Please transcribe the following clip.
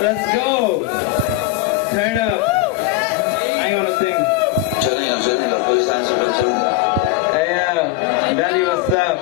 Let's go. Turn up. I ain't gonna sing. 决定了，决定了，不是30分钟。Hey, Daddy, what's up?